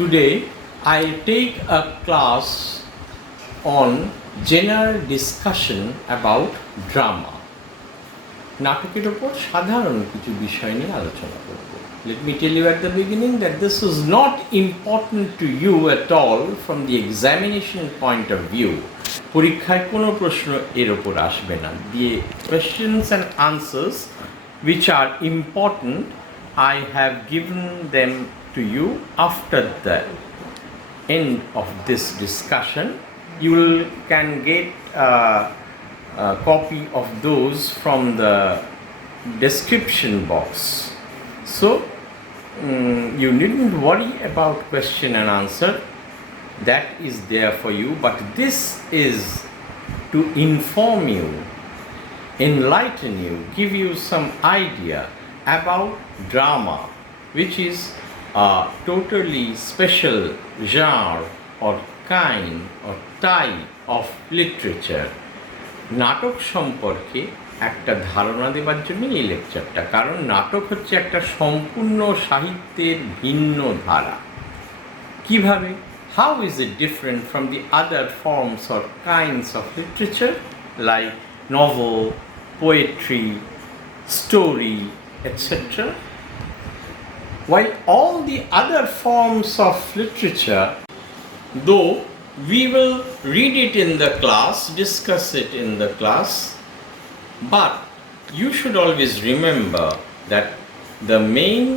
Today I take a class on general discussion about drama. নাটকের ওপর সাধারণ কিছু বিষয় নিয়ে আলোচনা করব. Let me tell you at the beginning that this is not important to you at all from the examination point of view. পরীক্ষায় কোনো প্রশ্ন এর ওপর আসবে না. The questions and answers which are important, I have given them to you after the end of this discussion. You can get a copy of those from the description box. So you needn't worry about question and answer. That is there for you, but this is to inform you, enlighten you, give you some idea about drama, which is a totally special genre or kind or type of literature. নাটক সম্পর্কে একটা ধারণা দেবার জন্য এই লেকচারটা, কারণ নাটক হচ্ছে একটা সম্পূর্ণ সাহিত্যের ভিন্ন ধারা. কিভাবে? How is it different from the other forms or kinds of literature like novel, poetry, story, etc.? While all the other forms of literature, though we will read it in the class, discuss it in the class, but you should always remember that the main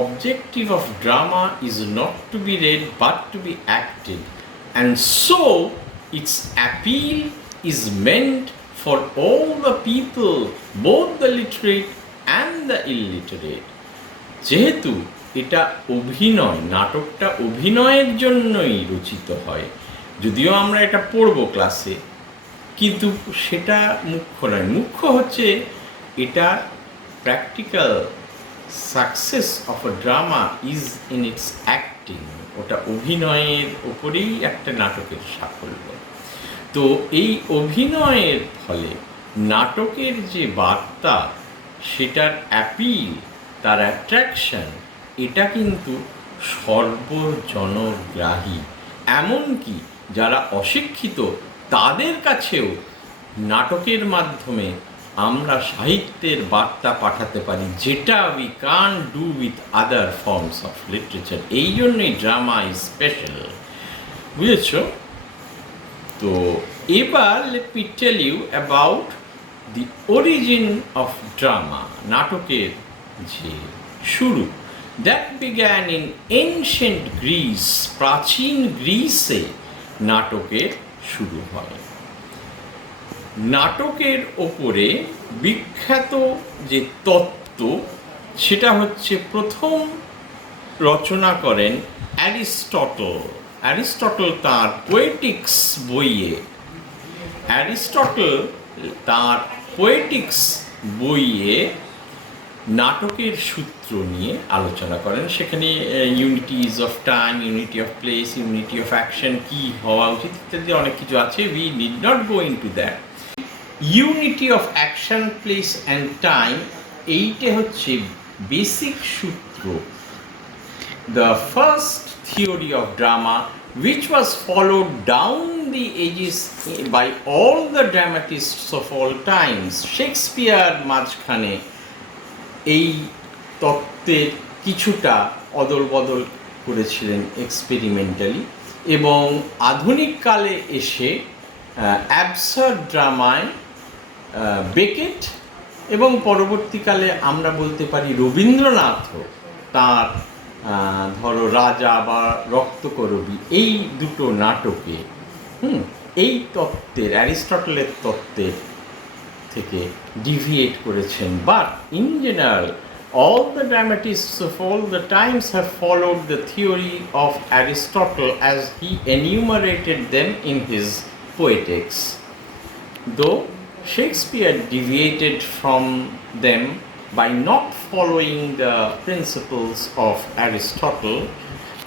objective of drama is not to be read but to be acted, and so its appeal is meant for all the people, both the literate and the illiterate. যেহেতু এটা অভিনয়, নাটকটা অভিনয়ের জন্যই রচিত হয়, যদিও আমরা এটা পড়ব ক্লাসে, কিন্তু সেটা মুখ্য নয়. মুখ্য হচ্ছে এটা practical success of a drama is in it's acting. ওটা অভিনয়ের ওপরেই একটা নাটকের সাফল্য. তো এই অভিনয়ের ফলে নাটকের যে বার্তা, সেটার অ্যাপিল, তার অ্যাট্রাকশন, এটা কিন্তু সর্বজনগ্রাহী. এমনকি যারা অশিক্ষিত তাদের কাছেও নাটকের মাধ্যমে আমরা সাহিত্যের বার্তা পাঠাতে পারি, যেটা we can't do with other forms of literature. এই জন্যই ড্রামা ইজ স্পেশাল. বুঝেছ? তো এবার let me tell you about the origin of drama. নাটকের যে শুরু, that began in ancient Greece. প্রাচীন গ্রিসে নাটকের শুরু হয়. নাটকের ওপরে বিখ্যাত যে তত্ত্ব, সেটা হচ্ছে প্রথম রচনা করেন অ্যারিস্টটল. অ্যারিস্টটল তাঁর পোয়েটিক্স বইয়ে, নাটকের সূত্র নিয়ে আলোচনা করেন. সেখানে unities of time, unity of place, unity of action, কী হওয়া উচিত ইত্যাদি অনেক কিছু আছে. We need not go into that. Unity of action, place and time, এইটা হচ্ছে বেসিক সূত্র, the first theory of drama, which was followed down the ages by all the dramatists of all times. Shakespeare মাঝখানে এই তত্ত্বের কিছুটা অদল বদল করেছিলেন এক্সপেরিমেন্টালি, এবং আধুনিক কালে এসে অ্যাবসার্ড ড্রামায় বেকেট, এবং পরবর্তীকালে আমরা বলতে পারি রবীন্দ্রনাথও তাঁর ধরো রাজা বা রক্তকরবী, এই দুটো নাটকে এই তত্ত্বের, অ্যারিস্টটলের তত্ত্বের থেকে ডিভিয়েট করেছেন. But in general all the dramatists of all the times have followed the theory of Aristotle as he enumerated them in his Poetics, though Shakespeare deviated from them by not following the principles of Aristotle,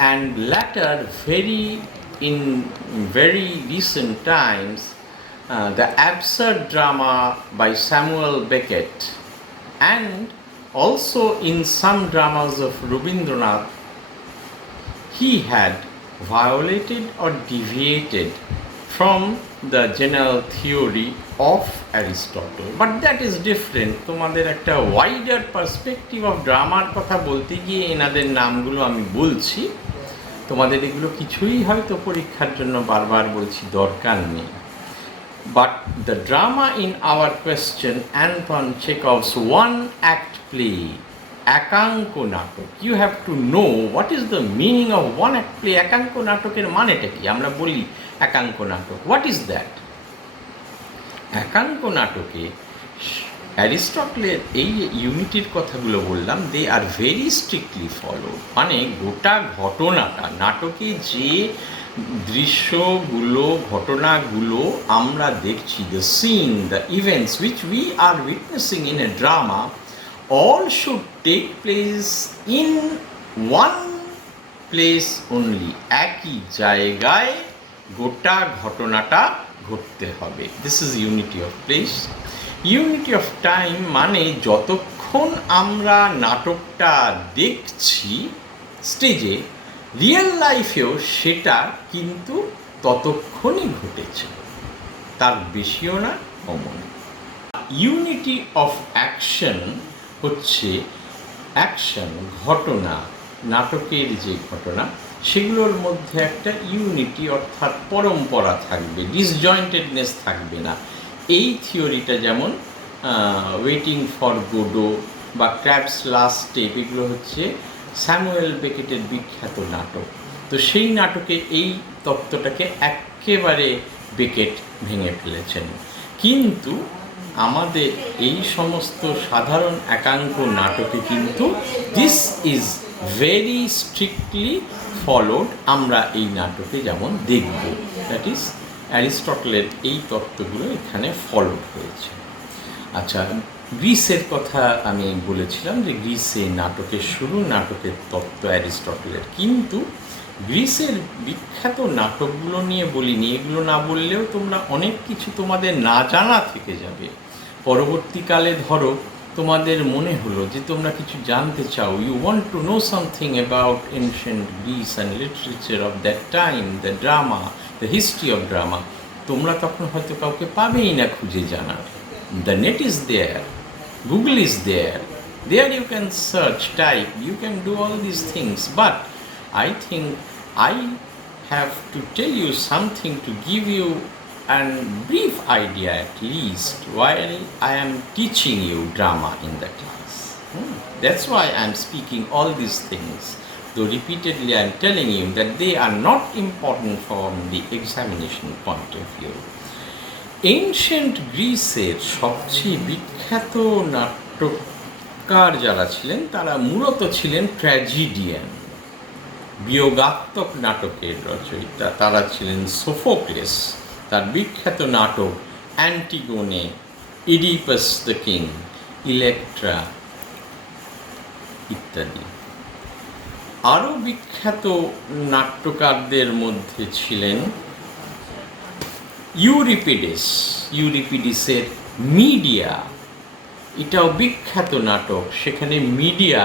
and latter in very recent times the absurd drama by Samuel Beckett, and also in some dramas of Rabindranath, he had violated or deviated from the general theory of Aristotle. But that is different. তোমাদের একটা wider perspective of ড্রামার কথা বলতে গিয়ে এনাদের নামগুলো আমি বলছি, তোমাদের এগুলো কিছুই হয়তো পরীক্ষার জন্য বারবার বলছি দরকার নেই। But the drama in our question, Anton Chekhov's one-act play, একাঙ্ক নাটক, you have to know what is the meaning of one-act play. একাঙ্ক নাটকের মানেটা কি? আমরা বলি একাঙ্ক নাটক, what is that? একাঙ্ক নাটকে অ্যারিস্টটলের এই ইউনিটির কথাগুলো বললাম, they are very strictly follow. মানে গোটা ঘটনাটা, নাটকে যে দৃশ্যগুলো, ঘটনাগুলো আমরা দেখছি, the scene, the events which we are witnessing in a drama, all should take place in one place only. একই জায়গায় গোটা ঘটনাটা ঘটতে হবে। This is unity of place. Unity of time মানে যতক্ষণ আমরা নাটকটা দেখছি স্টেজে, রিয়েল লাইফেও সেটা কিন্তু ততক্ষণই ঘটেছে, তার বেশিও না কমও না। ইউনিটি অফ অ্যাকশন হচ্ছে অ্যাকশন, ঘটনা, নাটকের যে ঘটনা, সেগুলোর মধ্যে একটা ইউনিটি অর্থাৎ পরম্পরা থাকবে, ডিসজয়েন্টেডনেস থাকবে না। এই থিওরিটা যেমন ওয়েটিং ফর গোডো বা ক্র্যাবস লাস্ট স্টেপ, এগুলো হচ্ছে স্যামুয়েল বেকেটের বিখ্যাত নাটক। তো সেই নাটকে এই তত্ত্বটাকে একেবারে বেকেট ভেঙে ফেলেছেন। কিন্তু আমাদের এই সমস্ত সাধারণ একাঙ্ক নাটকে কিন্তু this is very strictly followed. আমরা এই নাটকে যেমন দেখব, দ্যাট ইজ অ্যারিস্টটলের এই তত্ত্বগুলো এখানে ফলোড হয়েছে। আচ্ছা, গ্রিসের কথা আমি বলেছিলাম যে গ্রিসে নাটকের শুরু, নাটকের তত্ত্ব অ্যারিস্টটলের। কিন্তু গ্রিসের বিখ্যাত নাটকগুলো নিয়ে বলিনি, এগুলো না বললেও তোমরা অনেক কিছু তোমাদের না জানা থেকে যাবে। পরবর্তীকালে ধরো তোমাদের মনে হলো যে তোমরা কিছু জানতে চাও, you want to know something about ancient Greece and literature of that time, the drama, the history of drama, তোমরা তখন হয়তো কাউকে পাবেই না খুঁজে জানার। The net is there, Google is there, you can search, type, you can do all these things. But I think I have to tell you something to give you a brief idea at least while I am teaching you drama in the class. That's why I am speaking all these things, though repeatedly I am telling you that they are not important from the examination point of view. Ancient গ্রিসের সবচেয়ে বিখ্যাত নাট্যকার যারা ছিলেন তারা মূলত ছিলেন ট্র্যাজেডিয়ান, বিয়োগাত্মক নাটকের রচয়িতা। তারা ছিলেন সোফোক্লেস, তার বিখ্যাত নাটক অ্যান্টিগোনে, ইডিপাস দ্য কিং, ইলেকট্রা ইত্যাদি। আরও বিখ্যাত নাট্যকারদের মধ্যে ছিলেন ইউরিপিডেসের মিডিয়া, এটাও বিখ্যাত নাটক। সেখানে মিডিয়া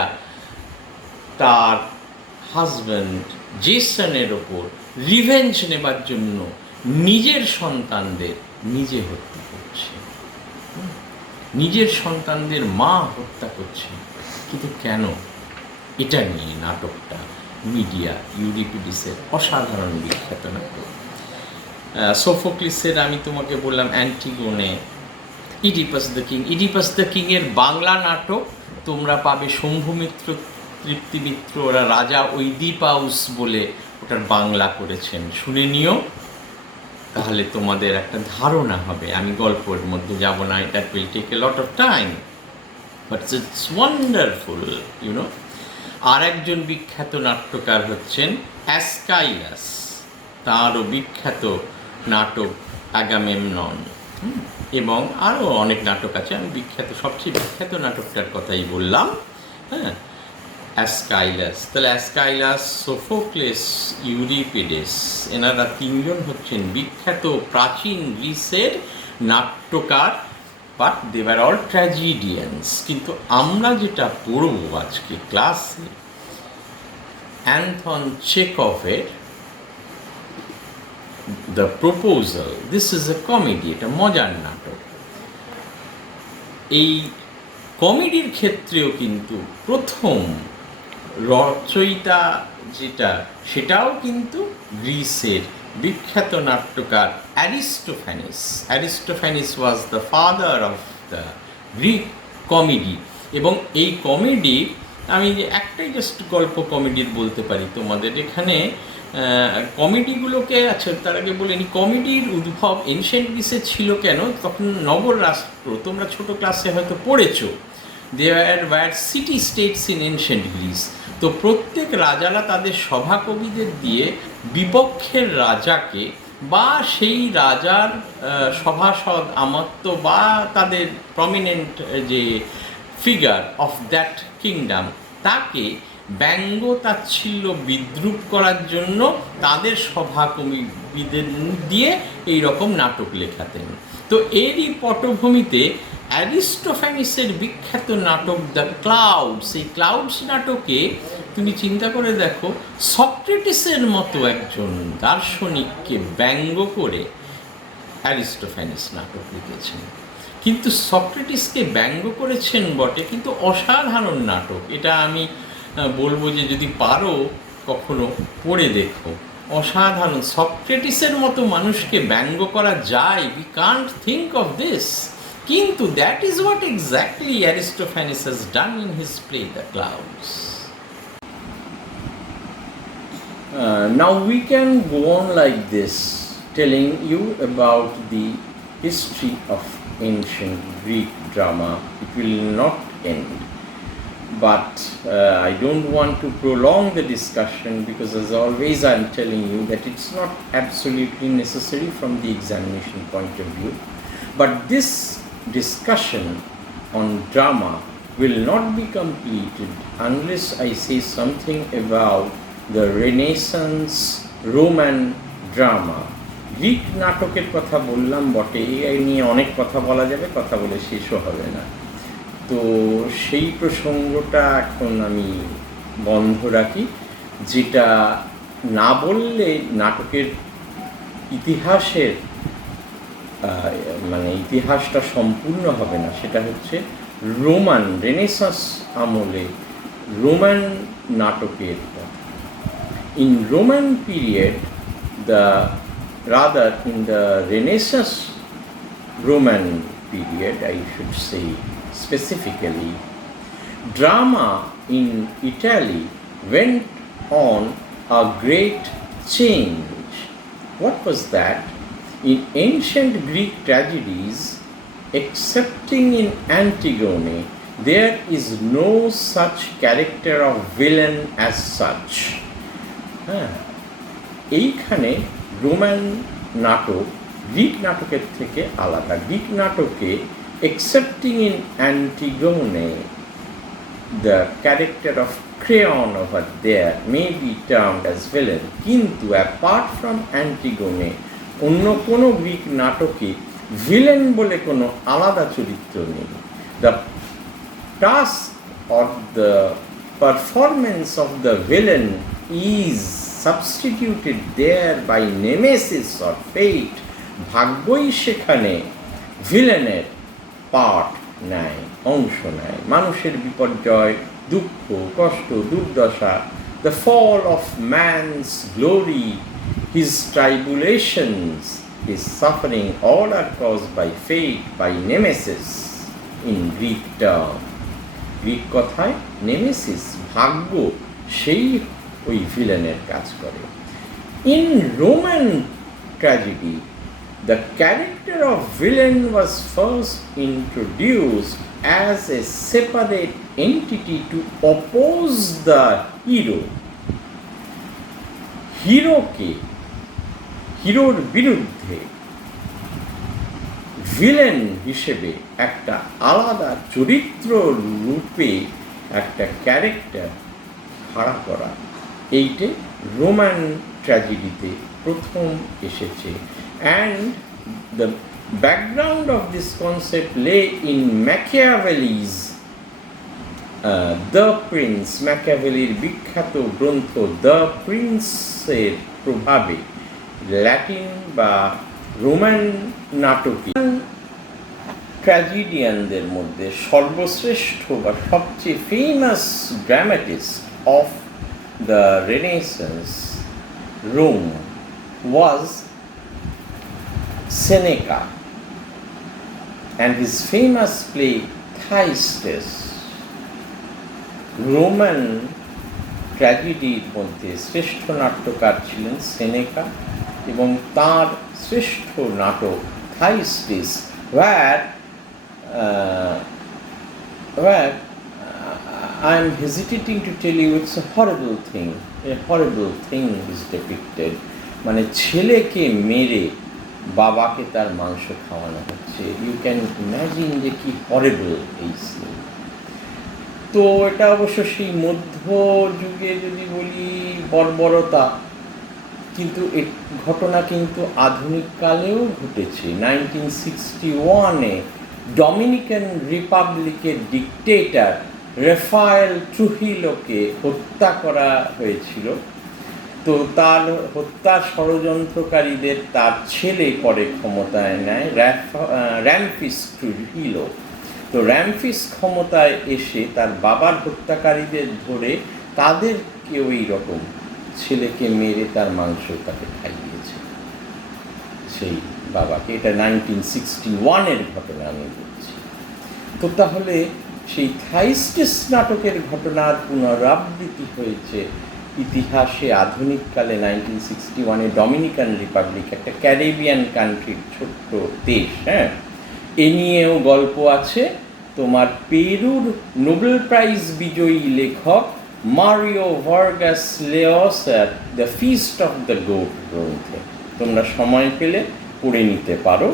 তার হাজব্যান্ড জেসনের ওপর রিভেঞ্জ নেবার জন্য নিজের সন্তানদের নিজে হত্যা করছে, নিজের সন্তানদের মা হত্যা করছে। কিন্তু কেন? এটা নিয়ে নাটকটা মিডিয়া, ইউরিপিডেসের অসাধারণ বিখ্যাত নাটক। সোফোক্লিসের আমি তোমাকে বললাম অ্যান্টিগোনে, ইডিপাস দ্য কিংয়ের বাংলা নাটক তোমরা পাবে শম্ভুমিত্র, তৃপ্তিমিত্র, ওরা রাজা ওইদিপাউস বলে ওটার বাংলা করেছেন, শুনে নিও, তাহলে তোমাদের একটা ধারণা হবে। আমি গল্পের মধ্যে যাব না, that will take a lot of time, but it's wonderful, you know. আর একজন বিখ্যাত নাট্যকার হচ্ছেন অ্যাসকাইলাস, তাঁরও বিখ্যাত নাটক অ্যাগামেমনন, এবং আরও অনেক নাটক আছে। আমি সবচেয়ে বিখ্যাত নাটকটার কথাই বললাম, হ্যাঁ, অ্যাসকাইলাস। তাহলে অ্যাসকাইলাস, সোফোক্লেস, ইউরিপিডেস, এনারা তিনজন হচ্ছেন বিখ্যাত প্রাচীন গ্রিসের নাট্যকার, but they were all tragedians. কিন্তু আমরা যেটা পড়ব আজকে ক্লাসে, অ্যান্থন চেকভের the proposal. This is a comedy, এটা মজার নাটক। এই কমেডির ক্ষেত্রেও কিন্তু প্রথম রচয়িতা যেটা, সেটাও কিন্তু গ্রিসের বিখ্যাত নাট্যকার Aristophanes. Aristophanes was the father of the Greek comedy. এবং এই কমেডি, আমি একটাই জাস্ট গল্প কমেডির বলতে পারি তোমাদের এখানে। কমেডিগুলোকে, আচ্ছা তার আগে বলে নি, কমেডির উদ্ভব এনশিয়েন্ট গ্রিসে ছিল কেন? তখন নগর রাষ্ট্র, তোমরা ছোট ক্লাসে হয়তো পড়েছো, there were city states in ancient Greece. তো প্রত্যেক রাজারা তাদের সভাকবিদের দিয়ে বিপক্ষের রাজাকে বা সেই রাজার সভাসদ আমাত্য বা তাদের প্রমিনেন্ট যে ফিগার অফ দ্যাট কিংডম, তাকে ব্যঙ্গ তাচ্ছিল্য বিদ্রূপ করার জন্য তাদের সভাকবিদের দিয়ে এই রকম নাটক লেখাতেন। তো এরই পটভূমিতে অ্যারিস্টোফ্যানিসের বিখ্যাত নাটক দ্য ক্লাউডস, এই ক্লাউডস নাটকে তুমি চিন্তা করে দেখো, সক্রেটিসের মতো একজন দার্শনিককে ব্যঙ্গ করে অ্যারিস্টোফ্যানিস নাটক লিখেছেন। কিন্তু সক্রেটিসকে ব্যঙ্গ করেছেন বটে, কিন্তু অসাধারণ নাটক। এটা আমি বলবো যে যদি পারো কখনো পড়ে দেখো, অসাধারণ। সক্রেটিসের মতো মানুষকে ব্যঙ্গ করা যায়, we can't think of this, কিন্তু that is what exactly Aristophanes has done in his play the Clouds. Now we can go on like this, telling you about the history of ancient Greek drama. It will not end. But I don't want to prolong the discussion, because as always I'm telling you that it's not absolutely necessary from the examination point of view. But this discussion on drama will not be completed unless I say something about the Renaissance Roman drama. Greek নাটকের কথা বললাম বটে, এই নিয়ে অনেক কথা বলা যাবে, কথা বলে শেষও হবে না। তো সেই প্রসঙ্গটা এখন আমি বন্ধ রাখি। যেটা না বললে নাটকের ইতিহাসের ইতিহাসটা সম্পূর্ণ হবে না, সেটা হচ্ছে রোমান রেনেসাঁস আমলে রোমান নাটকের কথা। In Roman period, in the Renaissance Roman period, I should say specifically, drama in Italy went on a great change. What was that? In ancient Greek tragedies, excepting in Antigone, there is no such character of villain as such. এইখানে Roman নাটক Greek নাটকের থেকে আলাদা। Greek নাটকে excepting in Antigone, the character of Creon over there may be termed as villain, কিন্তু apart from Antigone অন্য কোনো Greek নাটকে ভিলেন বলে কোনো আলাদা চরিত্র নেই। The task or the performance of the villain is substituted there by nemesis or fate. ভাগ্যই সেখানে ভিলেনের পার্ট নেয়, অংশ নেয়। মানুষের বিপর্যয়, দুঃখ, কষ্ট, দুর্দশা, the fall of man's glory, his tribulations, his suffering, all are caused by fate, by nemesis in Greek term. Greek কথায় নেমেসিস, ভাগ্য, সেই ওই ভিলেনের কাজ করে। In Roman tragedy, the character of villain was first introduced as a separate entity to oppose the hero. হিরোর বিরুদ্ধে villain হিসেবে একটা আলাদা চরিত্র রূপে একটা ক্যারেক্টার খাড়া করা, এইটে রোমান ট্র্যাজেডিতে প্রথম এসেছে। And the background of this concept লে ইন ম্যাকিয়াভেলি's দ্য প্রিন্স, ম্যাকিয়াভেলির বিখ্যাত গ্রন্থ দ্য প্রিন্সের প্রভাবে ল্যাটিন বা রোমান নাটকে ট্র্যাজেডিয়ানদের মধ্যে সর্বশ্রেষ্ঠ বা সবচেয়ে famous dramatist of the renaissance Rome was Seneca and his famous play Thyestes. Roman ট্র্যাজেডির মধ্যে শ্রেষ্ঠ নাট্যকার ছিলেন সেনেকা এবং তার শ্রেষ্ঠ নাটক থাইস্টিস where I am hesitating to tell you it's a horrible thing is depicted. মানে ছেলেকে মেরে বাবাকে তার মাংস খাওয়ানো হচ্ছে। ইউ ক্যান ইম্যাজিন যে কি হরেবল এই সিন। তো এটা অবশ্য সেই মধ্যযুগে যদি বলি বর্বরতা, কিন্তু এই ঘটনা কিন্তু আধুনিক কালেও ঘটেছে। 1961-এ ডমিনিকান রিপাবলিকের ডিকটেটর রাফায়েল ট্রুহিলোকে হত্যা করা হয়েছিল। তো তার হত্যার ষড়যন্ত্রকারীদের তার ছেলে পরে ক্ষমতায় নেয়, র্যামফিস ট্রুহিলো। তো র্যামফিস ক্ষমতায় এসে তার বাবার হত্যাকারীদের ধরে তাদেরকে ওই রকম ছেলেকে মেরে তার মাংস তাকে খাইয়েছে সেই বাবাকে। এটা 1961-এর ঘটনা আমি বলছি। তো তাহলে সেই থাইস্টিস নাটকের ঘটনার পুনরাবৃত্তি হয়েছে ইতিহাসে আধুনিককালে 1961-এ ডমিনিকান রিপাবলিক, একটা ক্যারিবিয়ান কান্ট্রির ছোট্ট দেশ। হ্যাঁ, এ নিয়েও গল্প আছে তোমার পেরুর নোবেল প্রাইজ বিজয়ী লেখক মারিও ভার্গাস লেওসার the feast of the goat গ্রন্থে। তোমরা সময় পেলে পড়ে নিতে পারো,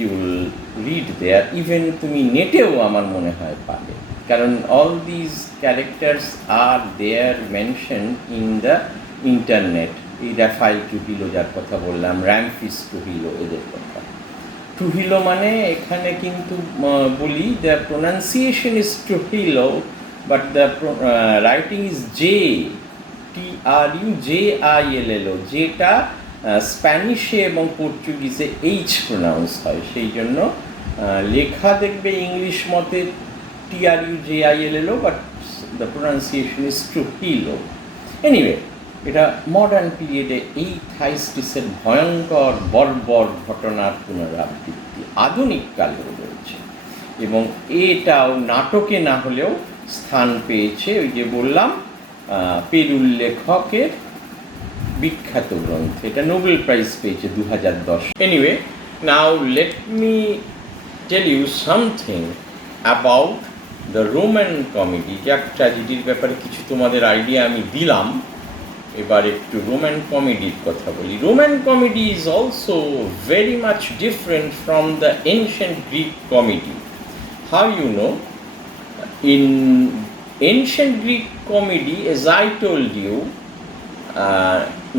you will read there. Even তুমি নেটেও আমার মনে হয় পাবে, কারণ all these characters are there mention in the internet. এই রাফায়েল ট্রুহিলো যার কথা বললাম, র্যামফিস ট্রুহিলো, এদের কথা। ট্রুহিলো মানে এখানে কিন্তু বলি the pronunciation is Trujillo, but the writing is TRUJILLO, যেটা স্প্যানিশে এবং পর্তুগিজে এইচ প্রোনাউন্স হয়। সেই জন্য লেখা দেখবে ইংলিশ মতে TRUJILLO, but the pronunciation is Trujillo. Anyway, এটা মডার্ন পিরিয়ডে এই থাইস্টিসের ভয়ঙ্কর বর্বর ঘটনার পুনরাবৃত্তি আধুনিক কালেও রয়েছে, এবং এটাও নাটকে না হলেও স্থান পেয়েছে ওই যে বললাম পেরুর লেখকের বিখ্যাত গ্রন্থ। এটা নোবেল প্রাইজ পেয়েছে 2010। Anyway, now let me tell you something about the Roman comedy. যাক, ট্র্যাজেডির ব্যাপারে কিছু তোমাদের আইডিয়া আমি দিলাম, এবার একটু রোমান কমেডির কথা বলি। Roman comedy is also very much different from the ancient Greek comedy. How you know? In ancient Greek comedy, as I told you,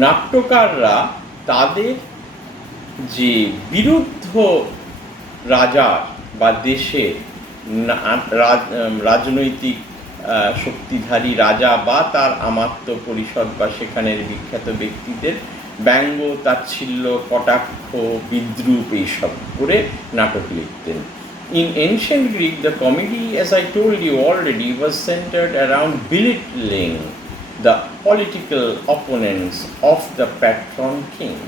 নাট্যকাররা তাদের যে বিরুদ্ধ রাজার বা দেশের রাজনৈতিক শক্তিধারী রাজা বা তার আমাত্য পরিষদ বা সেখানের বিখ্যাত ব্যক্তিদের ব্যঙ্গ, তাচ্ছিল্য, কটাক্ষ, বিদ্রূপ এইসব করে নাটক লিখতেন। In ancient Greek, the comedy, as I told you already, was centered around belittling the political opponents of the patron king.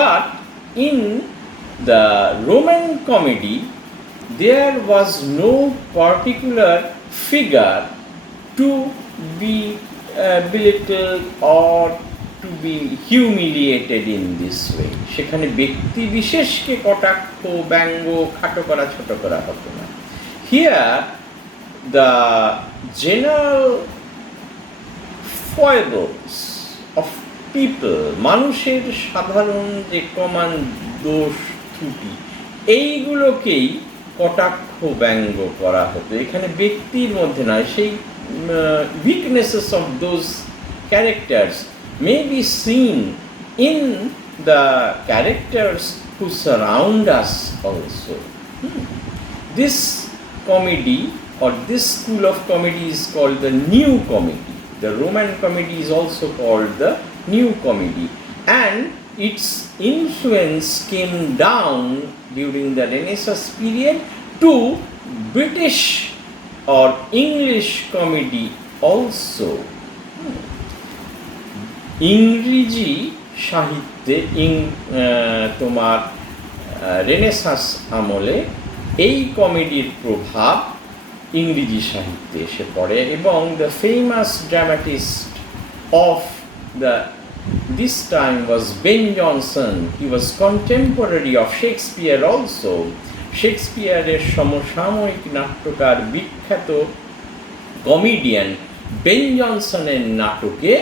But in the Roman comedy, there was no particular figure to be belittled or to be humiliated in this way. সেখানে ব্যক্তি বিশেষকে কটাক্ষ, ব্যঙ্গ, খাটো করা, ছোট করা হতো না। Here the general foibles of people, মানুষের সাধারণ যে কমন দোষ ত্রুটি, এইগুলোকেই কটাক্ষ ব্যঙ্গ করা হতো। এখানে ব্যক্তির মধ্যে নয়, সেই weaknesses of those characters may be seen in the characters who surround us also. This comedy or this school of comedy is called the new comedy. The Roman comedy is also called the new comedy, and its influence came down during the Renaissance period to British or English comedy also. ইংরেজি সাহিত্যে তোমার renaissance আমলে এই কমেডির প্রভাব ইংরেজি সাহিত্যে এসে পড়ে, এবং the famous dramatist of the this time was Ben Jonson. He was contemporary of Shakespeare also. শেক্সপিয়ারের সমসাময়িক নাট্যকার বিখ্যাত কমেডিয়ান বেন জনসনের নাটকে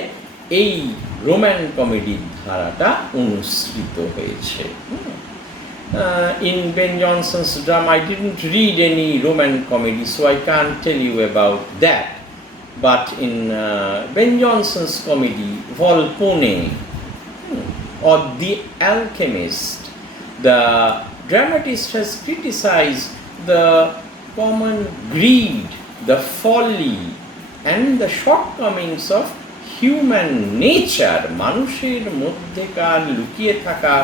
এই রোমান কমেডির ধারাটা অনুসৃত হয়েছে। In Ben Jonson's drama, I didn't read any Roman comedy, so I can't tell you about that. But in Ben Jonson's comedy, Volpone or The Alchemist, the dramatist has criticized the common greed, the folly, and the shortcomings of human nature. মানুষের মধ্যেকার লুকিয়ে থাকা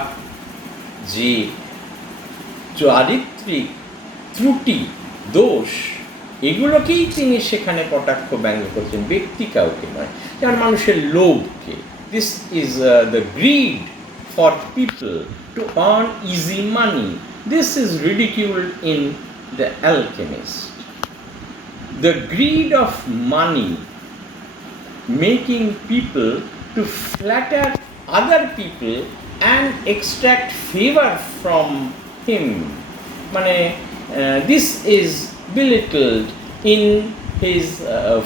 যে চারিত্রিক ত্রুটি, দোষ, এগুলোকেই তিনি সেখানে কটাক্ষ ব্যঙ্গ করছেন, ব্যক্তি কাউকে নয়, যেমন মানুষের লোভকে। This is the greed for people to earn easy money. This is ridiculed in The Alchemist. The greed of money, making people to flatter other people and extract favor from him. This is belittled in his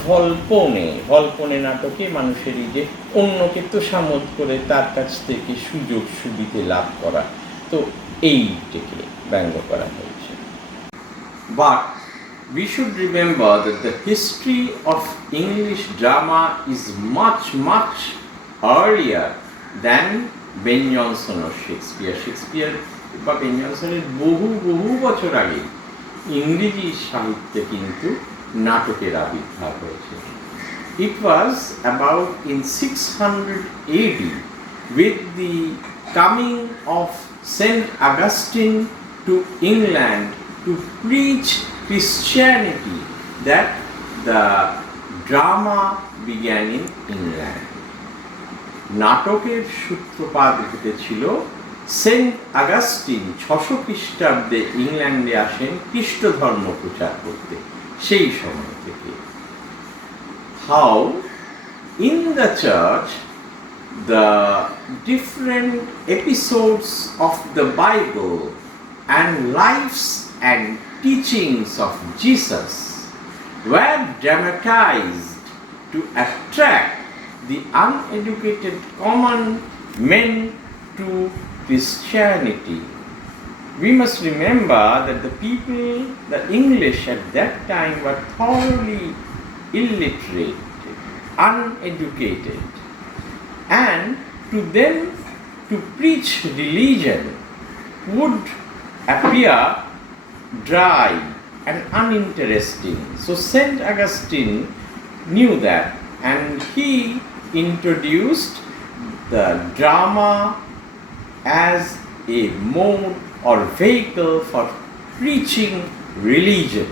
ভলপনে। ভলপনে নাটকে মানুষের এই যে অন্যকে তোষামোদ করে তার কাছ থেকে সুযোগ সুবিধে লাভ করা, তো এইটাকে ব্যঙ্গ করা হয়েছে। But we should remember that the history of English drama is much, much earlier than Ben Jonson or Shakespeare. Shakespeare বা বেন জনসনের বহু বহু বছর আগে ইংরেজি সাহিত্যে কিন্তু নাটকের আবির্ভাব হয়েছে। It was about in 600 AD with the coming of Saint Augustine to England to preach Christianity that the drama began in England. নাটকের সূত্রপাত ঘটেছিল সেন্ট আগাস্টিন 600 খ্রিস্টাব্দে ইংল্যান্ডে আসেন খ্রিস্ট ধর্ম প্রচার করতে, সেই সময় থেকে। How in the church the different episodes of the Bible and lives and teachings of Jesus were dramatized to attract the uneducated common men to Christianity. We must remember that the people, the English at that time, were thoroughly illiterate, uneducated, and to them to preach religion would appear dry and uninteresting. So Saint Augustine knew that, and he introduced the drama as a mode or vehicle for preaching religion.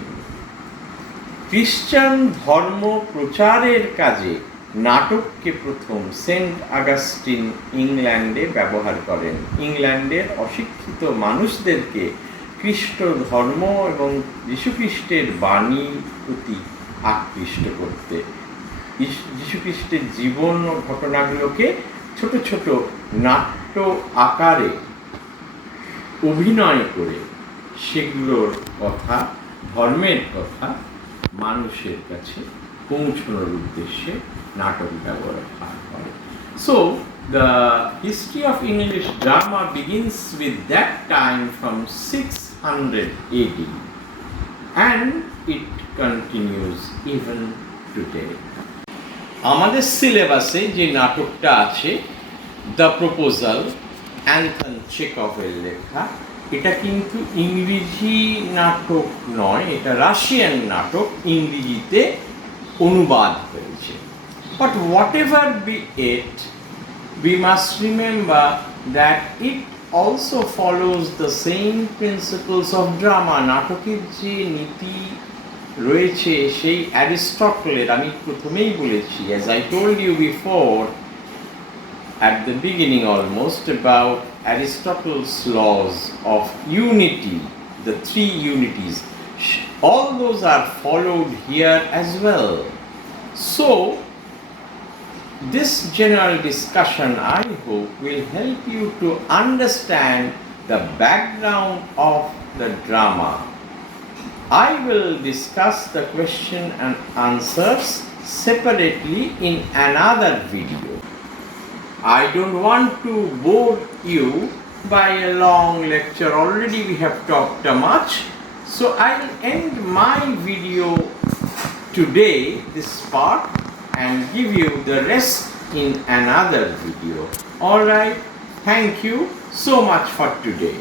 খ্রিস্টান ধর্ম প্রচারের কাজে নাটককে প্রথম Saint Augustine ইংল্যান্ডে ব্যবহার করেন, ইংল্যান্ডের অশিক্ষিত মানুষদেরকে খ্রিস্ট ধর্ম এবং যীশুখ্রিস্টের বাণী প্রতি আকৃষ্ট করতে, যীশুখ্রিস্টের জীবন ও ঘটনাগুলোকে ছোট ছোট নাট্য আকারে অভিনয় করে সেগুলোর কথা, ধর্মের কথা মানুষের কাছে পৌঁছানোর উদ্দেশ্যে নাটক ব্যবহার করে। So the history of English drama begins with that time from 600 AD and it continues even today. আমাদের সিলেবাসে যে নাটকটা আছে দ্য প্রপোজাল, অ্যান্টন চেকভের লেখা, এটা কিন্তু ইংরেজি নাটক নয়, এটা রাশিয়ান নাটক, ইংরেজিতে অনুবাদ হয়েছে। But whatever be it, we must remember that it also follows the same principles of drama. নাটকের যে নীতি রয়েছে সেই অ্যারিস্টটলের, আমি প্রথমেই বলেছি, as I told you before at the beginning almost, about Aristotle's laws of unity, the three unities. All those are followed here as well. So this general discussion, I hope, will help you to understand the background of the drama. I will discuss the question and answers separately in another video. I don't want to bore you by a long lecture. Already we have talked much. So I'll end my video today, this part, and give you the rest in another video. Alright, thank you so much for today.